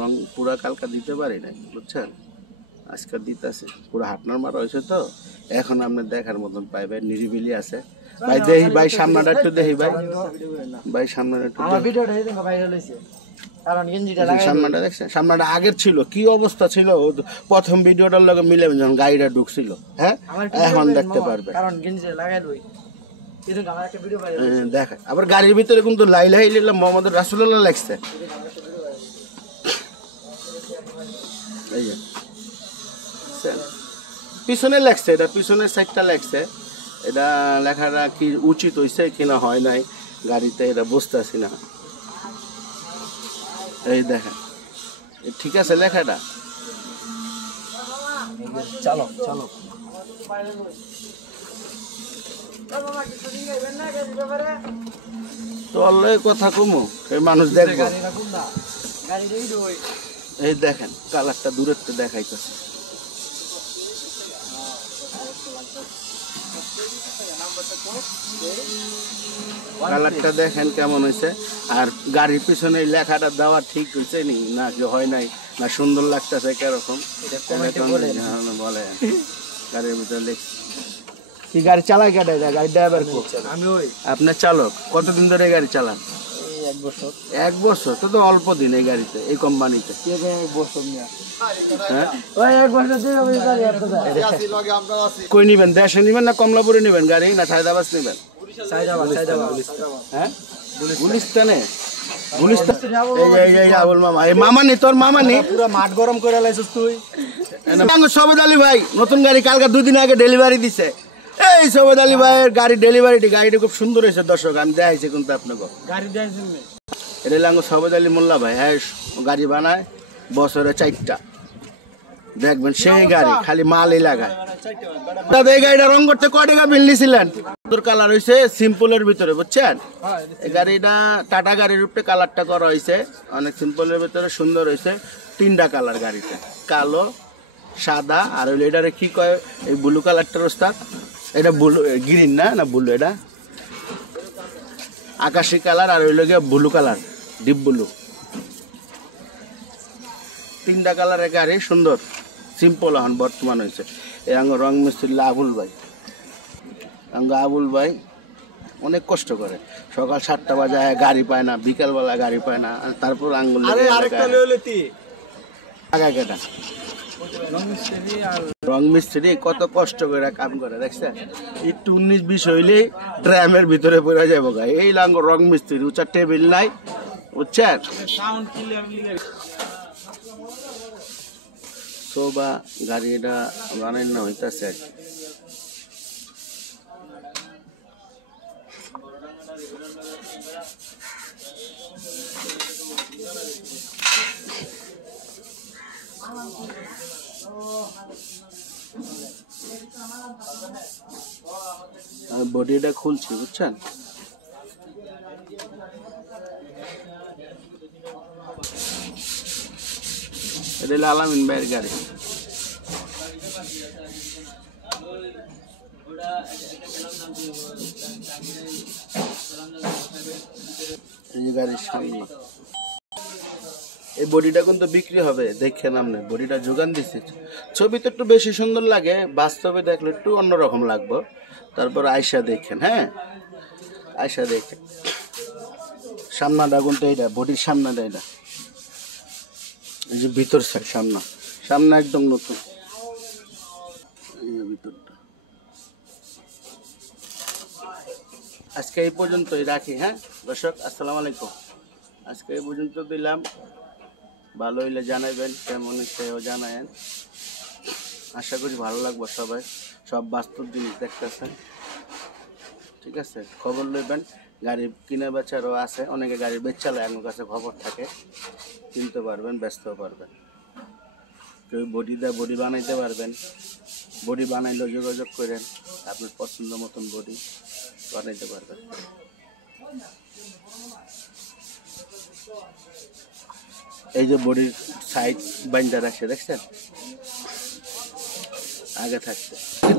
রং পুরা কালকা দিতে পারি না, বুঝছেন? আজকে দিতেছে পুরো হাটনার মারা হয়েছে তো এখন আপনি দেখার মতন পাইবেন, নিরিবিলি আছে। ভাই দেখি ভাই সামনাটা একটু দেখি ভাই, ভাই সামনাটা একটু সামনাটা দেখছেন? সামনাটা আগের ছিল কি অবস্থা ছিল প্রথম ভিডিওটার লগে মিলে যখন গাড়িটা ঢুকছিল, হ্যাঁ এখন দেখতে পারবেন। দেখা আবার গাড়ির ভিতরে কিন্তু লাইলাই মোহাম্মদ রাসূলুল্লাহ লেখছে, এই যে পিছনে লেখছে, এটা পিছনের সাইডটা লেখছে। এটা লেখাটা কি উচিত হয়েছে কিনা হয় নাই গাড়িতে এটা বুঝতেছি না। এই দেখেন ঠিক আছে লেখাটা, চলো চলো তো কথা কমু এই মানুষ দেখবো। এই দেখেন কালারটা দূরের তো দেখাইতেছে, কালারটা দেখেন কেমন হয়েছে। আর গাড়ির পিছনে লেখাটা দেওয়া ঠিক হয়েছে নি না কি হয় নাই না সুন্দর লাগতেছে কিরকম বলে। গাড়ির ভিতরে লিখছে কি গাড়ি চালায় কেটে যায়, গাড়ি ড্রাইভার আমি ওই আপনার চালক। কতদিন ধরে গাড়ি চালান? 1 বছর। 1 বছর তো অল্প দিন এই গাড়িতে এই কোম্পানিতে। কই নিবেন, দেশে নিবেন না কমলাপুরে নিবেন গাড়ি না সায়দাবাদ নিবেন? হ্যাঁ গুলিস্তানে, আবুল মামা এই মামা নি তোর মামা নি পুরো মাঠ গরম করে লাইছিস তুই। সবেদ আলী ভাই নতুন গাড়ি কালকে 2 দিন আগে ডেলিভারি দিছে। এই সবেদ আলী ভাইয়ের গাড়ি ডেলিভারিটি, গাড়িটা খুব সুন্দর হয়েছে দর্শক, আমি দেখাইছি কিন্তু আপনাকে গাড়ি দেখাইছেন না। এটা লাঙ্গো সবেদ আলী মোল্লা ভাই, হ্যাঁ গাড়ি বানায় বছরে 4টা, দেখবেন সেই গাড়ি খালি মালই লাগায়। এই গাড়িটা রং করতে কয় টাকা বিল নিয়েছিলেন? সুন্দর কালার হয়েছে সিম্পলের ভিতরে, বুঝছেন? এই গাড়িটা টাটা গাড়ির উপরে কালারটা করা হয়েছে, অনেক সিম্পলের ভিতরে সুন্দর হয়েছে। 3টা কালার গাড়িতে, কালো সাদা আর হইলো এটারে কি কয় এই ব্লু কালারটার ওস্তাদ, এটা ব্লু গ্রিন না না ব্লু, এটা আকাশি কালার আর হইলো গিয়ে ব্লু কালার, ডিপ ব্লু। 3টা কালারের গাড়ি সুন্দর সিম্পল এখন বর্তমান হয়েছে। এই আঙ্গ রং মিস্ত্রি আবুল ভাই, আবুল ভাই অনেক কষ্ট করে, সকাল 7টা বাজে গাড়ি পায় না, বিকালবেলা গাড়ি পায় না, তারপর আঙ্গুল কেটা রং মিস্ত্রি কত কষ্ট করে কাম করে দেখছেন। একটু 19-20 হইলেই ড্রামের ভিতরে পড়ে যাবো গা। এই লাঙ্গ রং মিস্ত্রি, উঁচা টেবিল নাই, বুঝছেন? সোবা গাড়িটা বানাই না হইতাছে আর কি। বডিটা খুলছি, বুঝছেন? এটা আলামিন ভাইয়ের গাড়ি। এই গাড়ির সামনে এই বডিটা কিন্তু বিক্রি হবে, দেখেন আপনি বডিটা যোগান দিচ্ছে। ছবিতে একটু বেশি সুন্দর লাগে, বাস্তবে দেখলে একটু অন্যরকম লাগবে। তারপর আয়সা দেখেন, হ্যাঁ আয়সা দেখেন সামনাটা কিন্তু এইটা বডির সামনাটা, এটা এই যে ভিতর সাইড সামনা একদম নতুন। ভিতরটা আজকে এই পর্যন্তই রাখি। হ্যাঁ দর্শক আসসালামু আলাইকুম, আজকে এই পর্যন্ত দিলাম। ভালো হইলে জানাইবেন, কেমন সেও জানায়েন। আশা করি ভালো লাগবে সবাই, সব বাস্তব জিনিস দেখতেছেন, ঠিক আছে? খবর লইবেন, গাড়ি কিনা বেচারও আছে, অনেকে গাড়ি বেচালে আমার কাছে খবর থাকে, কিনতে পারবেন, বেচতেও পারবেন। কেউ বডি দেয় বডি বানাইতে পারবেন, বডি বানাইলেও যোগাযোগ করেন, আপনার পছন্দ মতন বডি বানাইতে পারবেন। এই যে বডির সাইড বাইন্ডার আছে দেখছেন আগে থাকতে,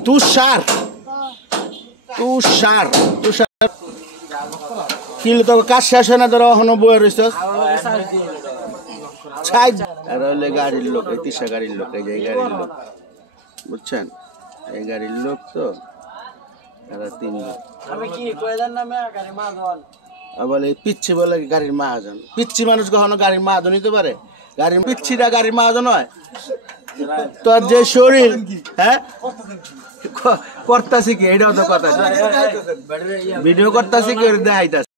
তুষার তুষার তুষার কিলো তো কাজ শেষ হয় না, ধরো এখনো বয়ে রয়েছে। এরা হলে গাড়ির লোক, এই তিসা গাড়ির লোক, এই যে এই গাড়ির লোক, বুঝছেন? এই গাড়ির লোক তো এরা তিনজন। আবার এই পিচ্ছি বলে গাড়ির মাহাজন। পিচ্ছি মানুষ কখনো গাড়ির মাহাজন নিতে পারে? গাড়ির পিচ্ছিটা গাড়ির মাহাজন হয়? তোর যে শরীর, হ্যাঁ করতাছি কি? এটাও তো কথা, ভিডিও করতাছি কি দেখাইতাছি।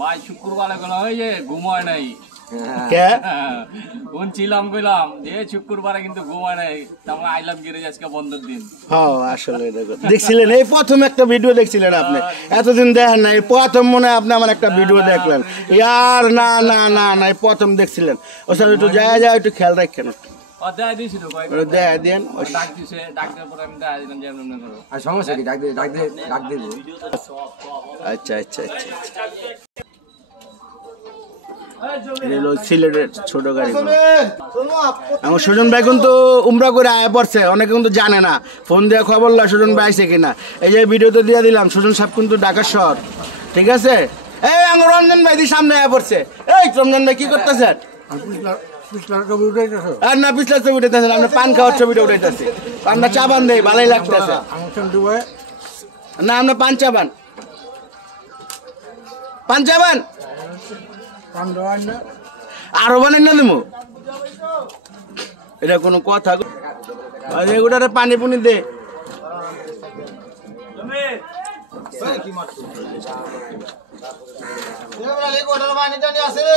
ভাই শুক্রবার ওই যে ঘুমায় নাই শুনছিলাম কইলাম যে শুক্রবারে কিন্তু ঘুমায় নাই, তারপর আইলাম গিয়ে আজকে বন্ধের দিন। হ্যাঁ আসলে দেখছিলেন, এই প্রথম একটা ভিডিও দেখছিলেন আপনি, এতদিন দেখেন না, এই প্রথম মনে হয় আপনি আমার একটা ভিডিও দেখলেন। ইয়ার না না না না, এই প্রথম দেখছিলেন। ও স্যার একটু যায় যায়, একটু খেয়াল রাখেন, দেয় দিয়েছিল দেয় দেন। ডাক দিছে, ডাক দেওয়ার পরে আমি দেয় দিলাম যে এমন করো। আর সমস্যা কি? ডাক দিব। আচ্ছা আচ্ছা আচ্ছা, সিলেটের ছোট গাড়ি। আমার সুজন ভাই কিন্তু উমরা করে আয় পড়ছে, অনেকে কিন্তু জানে না, ফোন দিয়ে খবর লয় সুজন ভাই আইছে কিনা। এই যে ভিডিওতে দিয়ে দিলাম, সুজন সাহেব কিন্তু ঢাকা শহর, ঠিক আছে? এই আমার রঞ্জন ভাই দিয়ে সামনে আয় পড়ছে। এই রঞ্জন ভাই কি করতেছেন? আর না পিছলা ছবি উঠাইতেছেন, আমরা পান খাওয়ার ছবিটা উঠাইতেছি। পানটা চাবান দেয়, ভালোই লাগতেছে না? আমরা পান চাবান, পান চাবান আরো বানাই না দেবো? এটা কোনো কথা? এগুলো পানি পুনি দে। পানি টানি আছে।